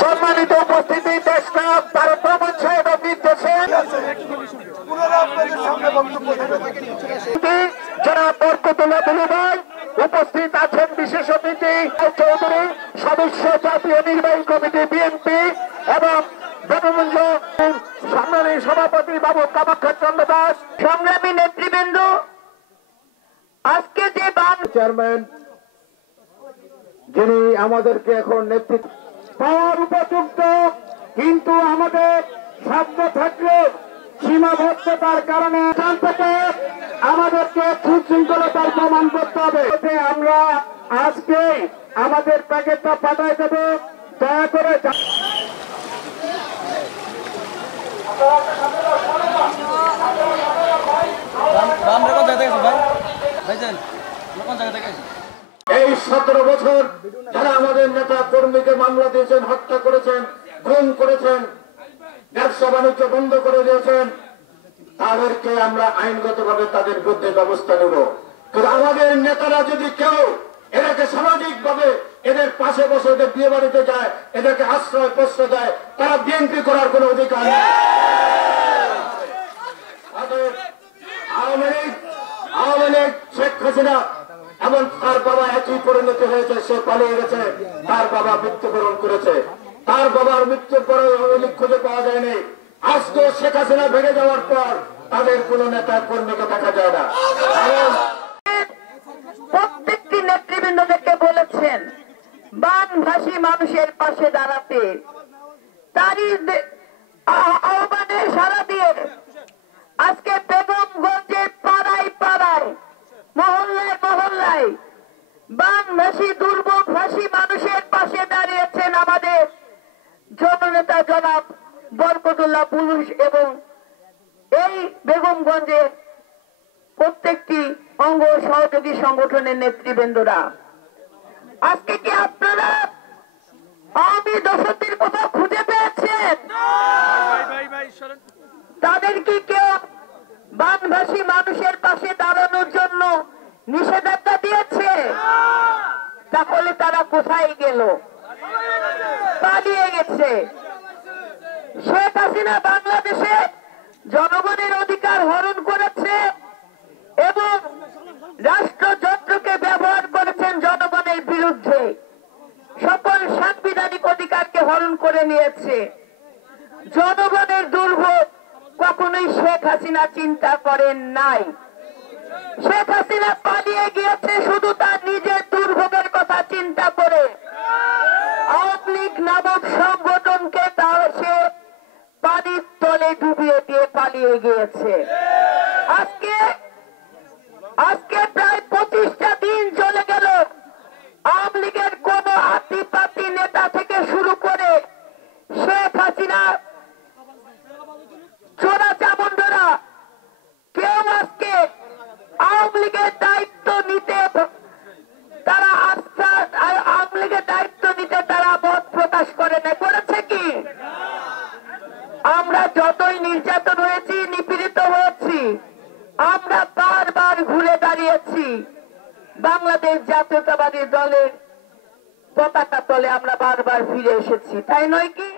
সম্মানিত উপস্থিতি দেশনাথ ভারত মঞ্চে এবং নির্দেশে যারা বরকতুল্লাহ দুলুভাই উপস্থিত আছেন, বিশেষ অতিথি চৌধুরী সদস্য জাতীয় নির্বাহী কমিটি বিএনপি এবং জনমঞ্চ সংগ্রামী সভাপতি বাবু কামাখ্যা চন্দ্র দাস, সংগ্রামী নেতৃবৃন্দ, আজকে যে চেয়ারম্যান যিনি আমাদেরকে এখন নেতৃত্ব পাওয়ার উপযুক্ত, কিন্তু আমাদের সাধ্য থাকলে সীমাবদ্ধতার কারণে এখান থেকে আমাদেরকে সুশৃঙ্খলতার প্রমাণ করতে হবে। আমরা আজকে আমাদের প্যাকেটটা পাঠাই দেব, দয়া করে এই 17 বছর যারা আমাদের নেতা কর্মীকে মামলা দিয়েছেন, হত্যা করেছেন, খুন করেছেন, ব্যবসা বাণিজ্য বন্ধ করে দিয়েছেন, তাদেরকে আমরা আইনগতভাবে তাদের বিরুদ্ধে ব্যবস্থা নেব। কিন্তু আমাদের নেতারা যদি কেউ এদেরকে সামাজিক ভাবে এদের পাশে বসে এদের বিয়ে বাড়িতে যায়, এদেরকে আশ্রয় প্রশ্রয় দেয়, তারা বিএনপি করার কোন অধিকার নেই। আওয়ামী লীগ শেখ হাসিনা এমন তার বাবা একই পরিণতি হয়েছে, সে পালিয়ে গেছে, তার বাবা মৃত্যুবরণ করেছে, তার বাবার মৃত্যুর পরে আওয়ামী লীগ খুঁজে পাওয়া যায়নি। আজকে শেখ হাসিনা ভেঙে যাওয়ার পর তাদের কোন নেতা কর্মীকে দেখা যায় না। প্রত্যেকটি নেতৃবৃন্দদেরকে বলেছেন বানভাসী মানুষের পাশে দাঁড়াতে, তারই আহ্বানে সাড়া দিয়ে আজকে বেগমগঞ্জে পাড়ায় পাড়ায় মহল্লায় মহল্লায় বানভাসী দুর্ভোগভাসী মানুষের পাশে দাঁড়িয়েছেন আমাদের জননেতা জনাব বরকতুল্লাহ পুলিশ এবং এই বেগমগঞ্জে প্রত্যেকটি অঙ্গ সহযোগী সংগঠনের নেতৃবৃন্দরা। আজকে কি আপনারা আওয়ামী দোষীদের কথা খুঁজে পেয়েছেন? তাদের কি কেউ বানভাসী মানুষের পাশে দাঁড়ানোর জন্য নিষেধাজ্ঞা দিয়েছে? তাহলে তারা কোথায় গেল? পালিয়ে গেছে। শেখ হাসিনা বাংলাদেশে জনগণের অধিকার হরণ করেছে এবং রাষ্ট্রযন্ত্রকে ব্যবহার করেছেন জনগণের বিরুদ্ধে, সকল সাংবিধানিক অধিকারকে হরণ করে নিয়েছে। জনগণের দুর্ভোগ কখনোই শেখ হাসিনা চিন্তা করেন নাই। শেখ হাসিনা পালিয়ে গিয়েছে শুধু তার নিজের দুর্ভোগের কথা চিন্তা করে। আওয়ামী লীগ নামক সংগঠনকে তাও সে পানির তলে ডুবিয়ে দিয়ে পালিয়ে গিয়েছে। আজকে প্রায় 25টা দিন চলে গেল, আওয়ামী লীগের কোন আতিপাতি নেতা থেকে শুরু করে শেখ হাসিনা চোরা চামুন্ডরা কেউ আজকে আওয়ামী লীগের দায়িত্ব নিতে তারা আওয়ামী লীগের দায়িত্ব নিতে তারা মত প্রকাশ করে না। করেছে কি? আমরা যতই নির্যাতন হয়েছি, নিপীড়িত হয়েছি, আমরা বারবার ঘুরে দাঁড়িয়েছি বাংলাদেশ জাতীয়তাবাদী দলের পতাকা তলে, আমরা বারবার ফিরে এসেছি, তাই নয় কি?